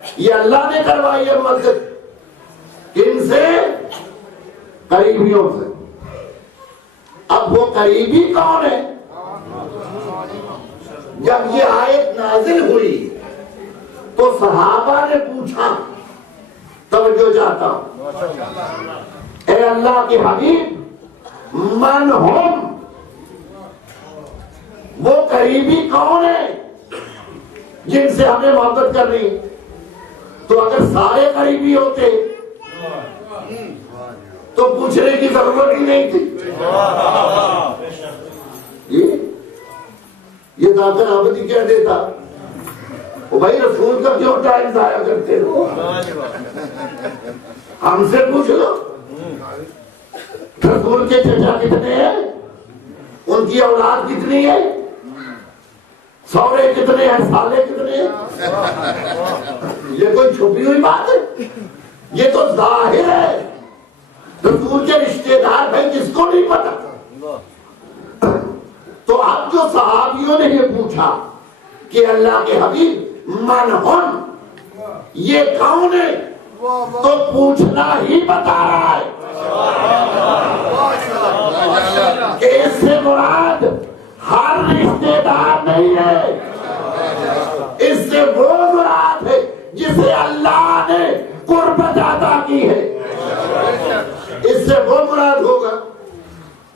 یہ اللہ نے کروائی ہے مدد. کن سے؟ قریبیوں سے. اب وہ قریبی کون ہے؟ جب یہ آیت نازل ہوئی تو صحابہ نے پوچھا، توجہ چاہتا ہوں، اے اللہ کے حبیب من ہم، وہ قریبی کون ہے جن سے ہمیں محبت کرنی؟ تو اگر سارے قریبی ہوتے تو پوچھنے کی ضرورت ہی نہیں تھی. یہ داخل آبادی کہہ دیتا، وہ بھائی رسول کا کیوں ٹائم ضائع کرتے ہو، ہم سے پوچھ لو. رسول کے چچا کتنے ہیں، ان کی اولاد کتنی ہے، سورے کتنے ہیں، سالے کتنے ہیں. یہ کوئی چھپی ہوئی بات ہے؟ یہ تو ظاہر ہے. رسول کے رشتے دار بھائی کس کو نہیں پتا. تو اب جو صحابیوں نے یہ پوچھا کہ اللہ کے حبیب من ہم، یہ کون ہے، تو پوچھنا ہی بتا رہا ہے کہ اس سے مراد ہر رشتے دار نہیں ہے، اس سے وہ مراد ہے جسے اللہ نے قربت عطا کی ہے، اس سے وہ مراد ہوگا.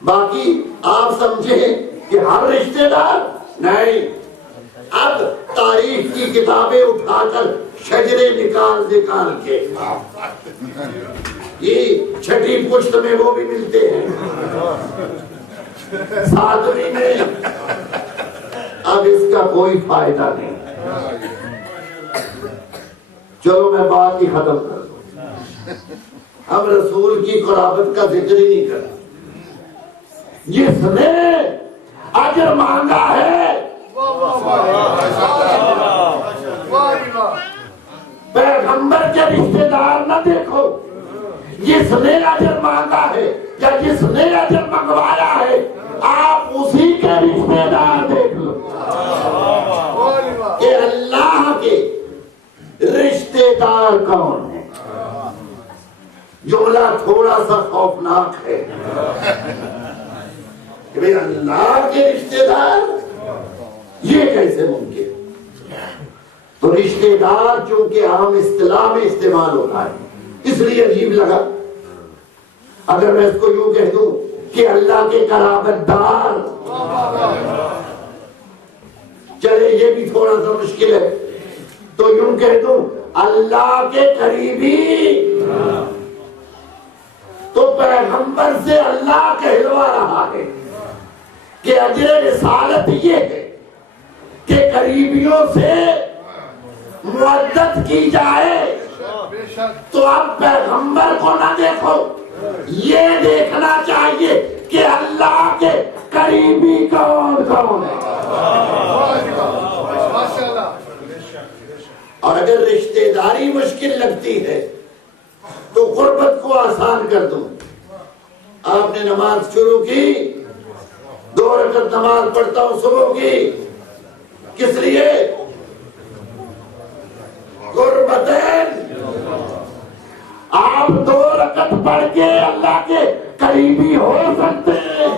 باقی آپ سمجھیں کہ ہر رشتے دار نہیں. اب تاریخ کی کتابیں اٹھا کر شجرے نکال کے یہ چھٹی پشت میں وہ بھی ملتے ہیں، ساتویں میں. اب اس کا کوئی فائدہ نہیں. چلو میں بات ہی ختم کر دوں. اب رسول کی قرابت کا ذکر ہی نہیں کرا. جس نے اجر مانگا ہے پیغمبر کے رشتے دار نہ دیکھو، جس نے اجر مانگا ہے یا جس نے اجر منگوایا ہے آپ اسی کے رشتے دار دیکھ لو کہ اللہ کے رشتے دار کون ہے. جملہ تھوڑا سا خوفناک ہے کہ بھئی اللہ کے رشتے دار، یہ کیسے ممکن؟ تو رشتے دار چونکہ عام اصطلاح میں استعمال ہوتا ہے اس لیے عجیب لگا. اگر میں اس کو یوں کہہ دوں کہ اللہ کے قرابت دار، چلے یہ بھی تھوڑا سا مشکل ہے، تو یوں کہہ دوں اللہ کے قریبی. تو پیغمبر سے اللہ کہلوا رہا ہے کہ اجر رسالت یہ ہے کہ قریبیوں سے مودت کی جائے. تو اب پیغمبر کو نہ دیکھو، یہ دیکھنا چاہیے کہ اللہ کے قریبی کون کون ہے. اور اگر رشتے داری مشکل لگتی ہے تو قربت کو آسان کر دوں. آپ نے نماز شروع کی، 2 رکعت نماز پڑھتا ہوں صبح کی، کس لیے؟ قربتین. آپ 2 رکعت پڑھ کے اللہ کے قریبی ہو سکتے ہیں.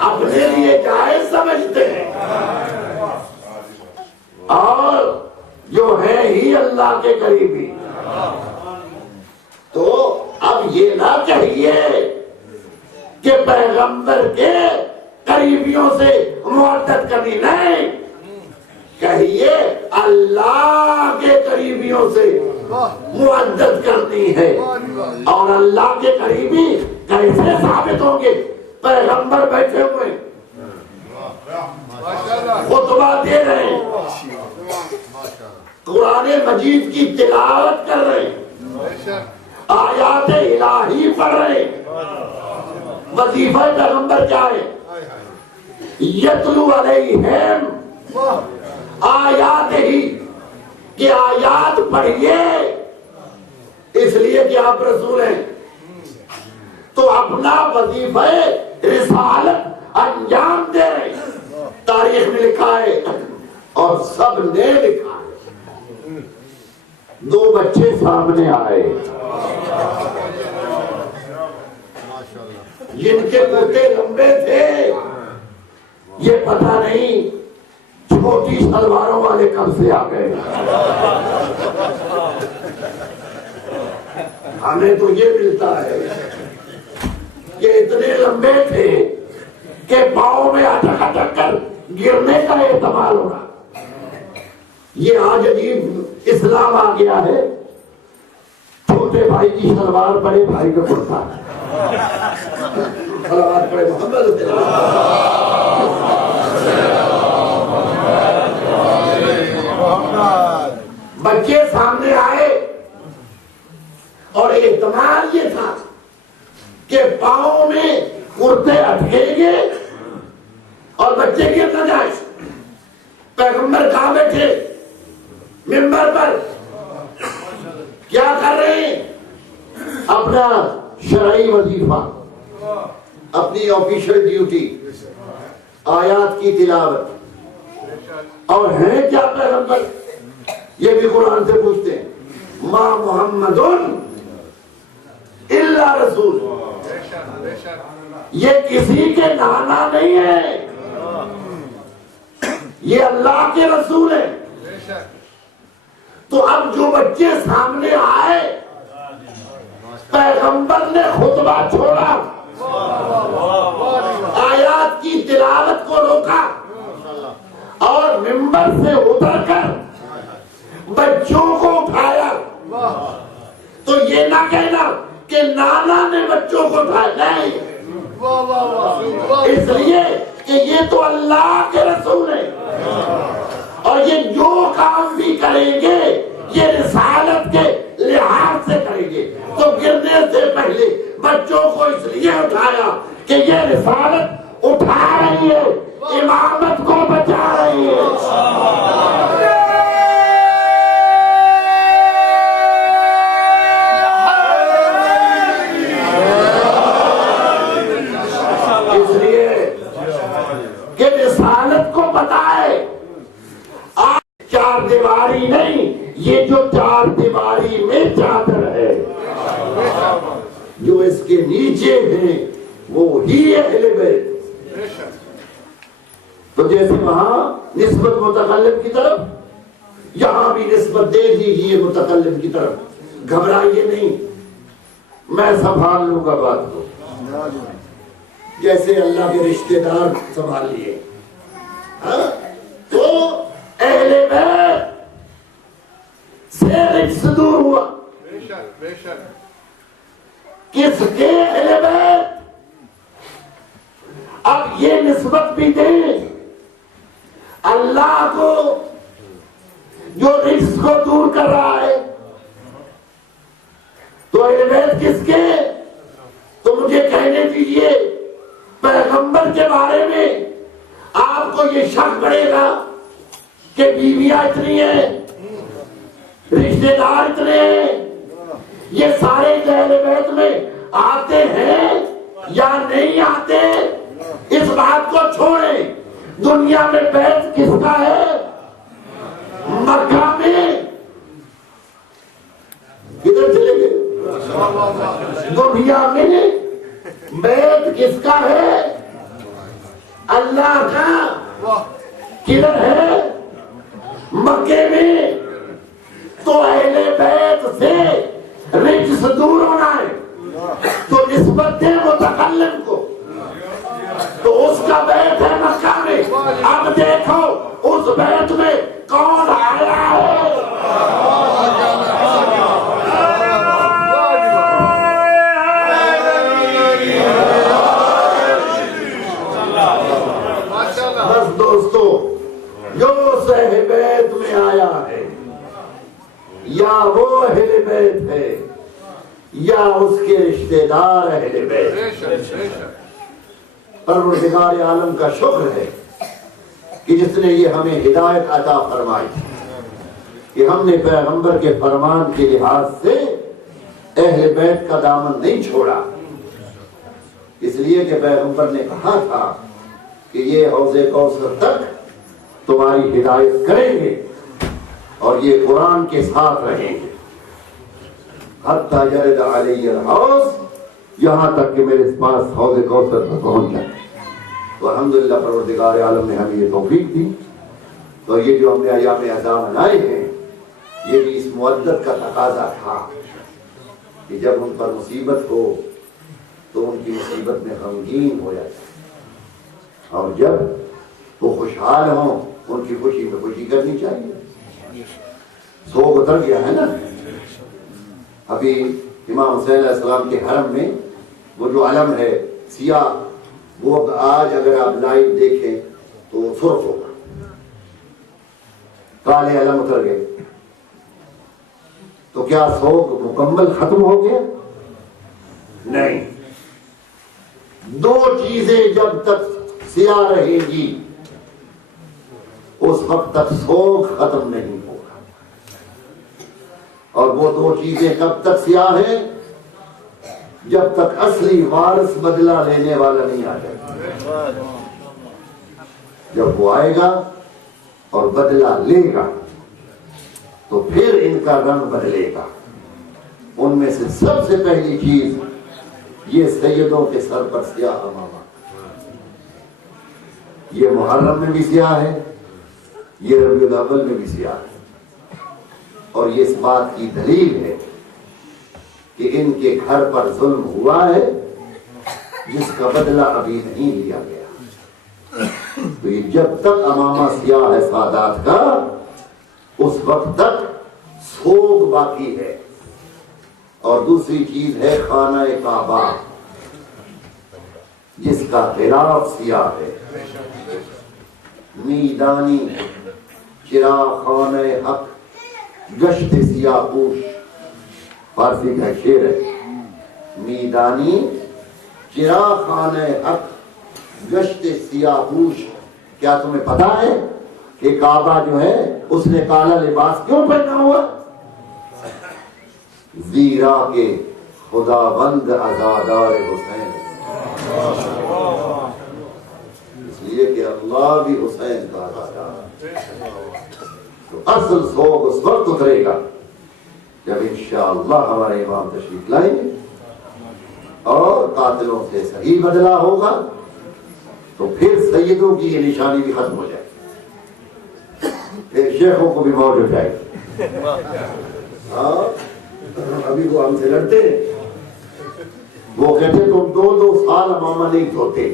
اپنے لیے جائز سمجھتے ہیں اور جو ہے ہی اللہ کے قریبی. تو اب یہ نہ کہیے کہ پیغمبر کے قریبیوں سے محبت کرنی، نہیں، کہیے اللہ کے قریبیوں سے محبت کرنی ہے. اور اللہ کے قریبی کیسے ثابت ہوں گے؟ پیغمبر بیٹھے ہوئے خطبہ دے رہے ہیں، قرآن مجید کی تلاوت کر رہے ہیں، آیات الہی پڑھ رہے ہیں. وظیفہ پیغمبر کیا ہے؟ یتلو علیہم آیات ہی، کہ آیات پڑھیے، اس لیے کہ آپ رسول ہیں. اپنا وظیفہ رسالت انجام دے رہے ہیں. تاریخ میں لکھا ہے اور سب نے لکھا ہے. 2 بچے سامنے آئے جن کے کوٹے لمبے تھے. یہ پتہ نہیں چھوٹی سلواروں والے کب سے آ گئے. ہمیں تو یہ ملتا ہے کہ اتنے لمبے تھے کہ پاؤں میں اٹک اٹک کر گرنے کا احتمال ہو رہا. یہ آج عجیب اسلام آ گیا ہے. چھوٹے بھائی کی سلوار بڑے بھائی کا کرتا ہے. سلوار پڑے محمد بچے سامنے آئے اور احتمال یہ تھا کہ پاؤں میں کرتے اٹکیں گے اور بچے گر نہ جائیں. پیغمبر کہاں بیٹھے منبر پر کیا کر رہے ہیں؟ اپنا شرعی وظیفہ، اپنی آفیشل ڈیوٹی، آیات کی تلاوت. اور ہیں کیا پیغمبر؟ یہ بھی قرآن سے پوچھتے ہیں ما محمد الا رسول. یہ کسی کے نانا نہیں ہے، یہ اللہ کے رسول ہے. تو اب جو بچے سامنے آئے پیغمبر نے خطبہ چھوڑا، آیات کی تلاوت کو روکا اور منبر سے اتر کر بچوں کو اٹھایا. تو یہ نہ کہنا کہ نانا نے بچوں کو اٹھایا، نہیں، اس لیے کہ یہ تو اللہ کے رسول ہیں اور یہ جو کام بھی کریں گے یہ رسالت کے لحاظ سے کریں گے. تو گرنے سے پہلے بچوں کو اس لیے اٹھایا کہ یہ رسالت اٹھا رہی ہے، امامت کو بچا رہی ہے. اس لیے کہ رسالت کو بتائے. چار دیواری نہیں، یہ جو چار دیواری میں چادر ہے جو اس کے نیچے ہیں وہ ہی اہل بیت. تو جیسے وہاں نسبت متکلم کی طرف، یہاں بھی نسبت دے دیجیے متکلم کی طرف. گھبرائیے نہیں، میں سنبھال لوں گا بات کو، جیسے اللہ کے رشتہ دار سنبھال لیے. تو اہل بیت سے رجس دور ہوا. کس کے اہل بیت؟ اب یہ نسبت بھی دیں اللہ کو جو رجس کو دور کر رہا ہے. تو اہل بیت کس کے؟ تو مجھے کہنے دیجئے پیغمبر کے بارے میں آپ کو یہ شک پڑے گا کہ بیویاں اتنی ہیں، رشتے دار اتنے ہیں، یہ سارے اہل بیت میں آتے ہیں یا نہیں آتے؟ اس بات کو چھوڑیں. دنیا میں بیت کس کا ہے؟ مکہ میں. کدھر چلے گئے؟ دنیا میں بیت کس کا ہے؟ اللہ کا. کدھر ہے؟ مکے میں. تو اہل بیت سے رجس دور ہونا ہے تو نسبت دے متکلم کو. تو اس کا بیت ہے مکہ میں. اب دیکھو اس بیت میں کون آیا ہے. بس دوستو، جو اہل بیت میں آیا ہے یا وہ اہل بیت ہے یا اس کے رشتہ دار اہل بیت. پروردگار عالم کا شکر ہے کہ جس نے یہ ہمیں ہدایت عطا فرمائی کہ ہم نے پیغمبر کے فرمان کے لحاظ سے اہل بیت کا دامن نہیں چھوڑا. اس لیے کہ پیغمبر نے کہا تھا کہ یہ حوض کوثر تک تمہاری ہدایت کریں گے اور یہ قرآن کے ساتھ رہیں گے حتی یرد علی الحوض، یہاں تک کہ میرے پاس حوض کوثر پر پہنچ جائے۔ تو الحمدللہ پروردگار عالم نے ہمیں یہ توفیق دی۔ تو یہ جو ہم نے ایام عزا منائے ہیں، یہ بھی اس مودت کا تقاضا تھا کہ جب ان پر مصیبت ہو تو ان کی مصیبت میں غمگین ہو جائے، اور جب وہ خوشحال ہوں ان کی خوشی میں خوشی کرنی چاہیے۔ سوگ اتر گیا ہے نا۔ ابھی امام حسین علیہ السلام کے حرم میں وہ جو علم ہے سیاہ، وہ آج اگر آپ لائیو دیکھیں تو سرخ ہوگا، کالے علم اتر گئے۔ تو کیا سوگ مکمل ختم ہو گیا؟ نہیں، دو چیزیں جب تک سیاہ رہیں گی اس وقت تک سوگ ختم نہیں ہوگا، اور وہ دو چیزیں کب تک سیاہ ہیں؟ جب تک اصلی وارث بدلہ لینے والا نہیں آ جائے۔ جب وہ آئے گا اور بدلہ لے گا تو پھر ان کا رنگ بدلے گا۔ ان میں سے سب سے پہلی چیز یہ سیدوں کے سر پر سیاہ امامہ، یہ محرم میں بھی سیاہ ہے، یہ ربیع الاول میں بھی سیاہ ہے، اور یہ اس بات کی دلیل ہے کہ ان کے گھر پر ظلم ہوا ہے جس کا بدلہ ابھی نہیں لیا گیا۔ تو یہ جب تک امامہ سیاہ ہے سادات کا، اس وقت تک سوگ باقی ہے۔ اور دوسری چیز ہے خانہ کعبہ جس کا غلاف سیاہ ہے۔ میدانی چراغ خانہ حق گشت سیاہ پوش، فارسی کا شعر ہے۔ میدانی چراغ خانہ حق گشت سیاہ پوش۔ کیا تمہیں پتا ہے کہ کعبہ جو ہے اس نے کالا لباس کیوں پہنا ہوا؟ زیرا کے خداوند عزادار حسین، اس لیے کہ اللہ بھی حسین کا عزادار ہے۔ تو اصل سوگ اس وقت اترے گا جب انشاءاللہ ہمارے امام تشریف لائیں گے اور قاتلوں سے صحیح بدلہ ہوگا، تو پھر سیدوں کی یہ نشانی بھی ختم ہو جائے گی، پھر شیخوں کو بھی موت ہو جائے گی۔ ہاں، ابھی وہ ہم سے لڑتے ہیں، وہ کہتے تم دو سال امامہ نہیں دھوتے،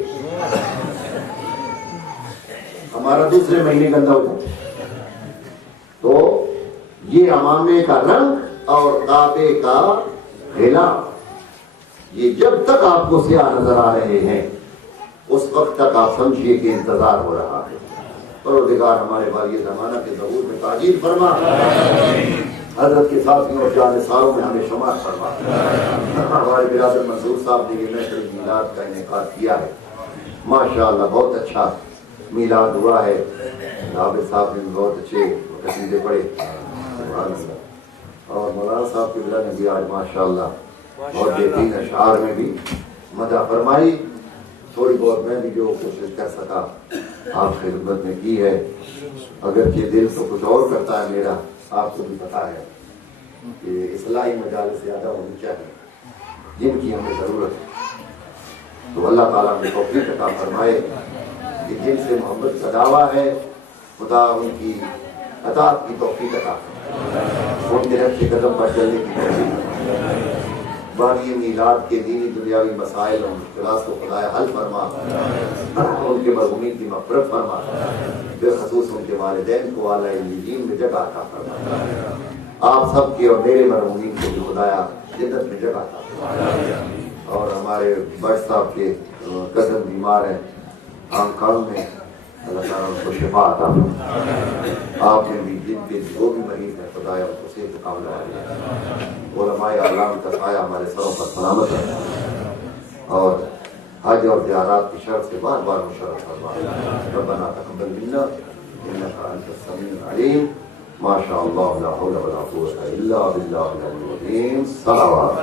ہمارا دوسرے مہینے گندا ہو جاتا۔ تو یہ امامے کا رنگ اور کعبے کا غلاف، یہ جب تک آپ کو سیاہ نظر آ رہے ہیں اس وقت تک آپ سمجھیے کہ انتظار ہو رہا ہے۔ پروردگار ہمارے والی زمانہ کے ظہور میں تاجیل فرما، حضرت کے ساتھیوں اور جانثاروں میں ہمیں شمار فرما۔ ہمارے برادر منصور صاحب نے یہ محفل میلاد کا انعقاد کیا ہے، ماشاءاللہ بہت اچھا میلاد ہوا ہے۔ عابد صاحب نے بھی بہت اچھے قصیدے پڑھے، اور مولانا صاحب کی بلا نے بھی آج ماشاءاللہ بہت بہترین اشعار میں بھی مدح فرمائی۔ تھوڑی بہت میں بھی جو کوشش کر سکا آپ کی خدمت میں کی ہے، اگرچہ دل تو کچھ اور کرتا ہے میرا، آپ کو بھی پتا ہے کہ اصلاحی مجالس زیادہ ہونی چاہیے جن کی ہمیں ضرورت ہے۔ تو اللہ تعالیٰ نے توفیق عطا فرمائے کہ جن سے محبت کا دعویٰ ہے خدا ان کی اطاعت کی توفیق عطا فرمائے، ان کے نقش قدم پر چلنے کی توفیق۔ بانی میلاد کے دینی دنیاوی مسائل اور مشکلات کو خدایا حل فرما، ان کے مرحومین کی مغفرت فرما، بالخصوص ان کے والدین کو اعلیٰ علیین میں جگہ عطا فرما۔ آپ سب کے اور میرے مرحومین کو بھی خدایا جنت میں جگہ عطا فرما۔ اور ہمارے بٹ صاحب کے کزن بیمار ہیں ہانگ کانگ میں، اللہ تعالیٰ ان کو شفا عطا فرما۔ آپ نے بھی جن کے جو بھی مریض ہیں خدایا ان کو صحت کام لگا، علماء اعلام کا سایہ ہمارے سروں پر سلامت ہے، اور حج اور زیارات کی شرط سے بار بار مشرف فرما۔ ربنا تقبل منا انك انت السميع العليم، ما شاء الله لا حول ولا قوة الا بالله العلي العظيم۔ صلوات